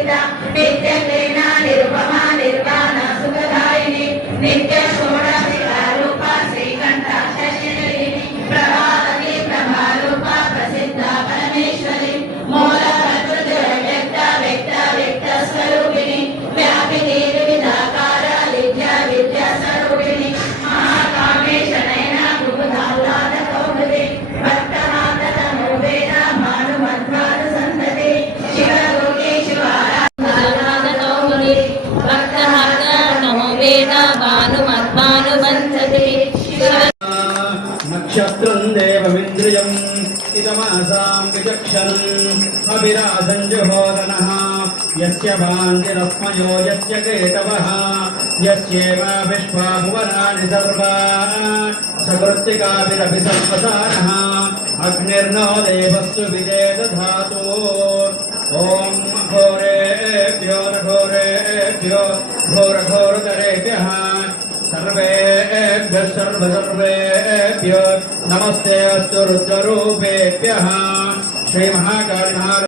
पूजिता नित्य लेना निरुपमा निर्वाणा सुखदायिनी नित्य षोडशिका रूपा श्रीकंठा शशिनी प्रभावती प्रभारूपा प्रसिद्धा परमेश्वरी मूल प्रकृति व्यक्त व्यक्त व्यक्त स्वरूपिणी व्यापिनी विविधाकार विद्या विद्या स्वरूपिणी महाकामेश नयना बुधाह्लाद कौमुदी भक्तमाततमो वेद भानुमध्वाद संतति शिवलोके शिवाराध्याद कौमुदी भक्तमाततमो वेद भानुमध्वानुबन्धति नक्षत्रं देवमिन्द्रियम् इदमासां विचक्षणम् अविराजं जुहोदनः यस्य भान्तिरस्मयो यस्य केतवः यस्येव विश्वा भुवनानि सर्वाणि सकृत्तिकाभिरपि सर्वसारः अग्निर्नो देवस्तु विदे दधातु ॐ घोरेभ्यो घोरेभ्यो घोरघोरतरेभ्यः सर्वेभ्यः सर्वेभ्यो नमस्ते अस्तु रुद्ररूपेभ्यः श्री महाकाल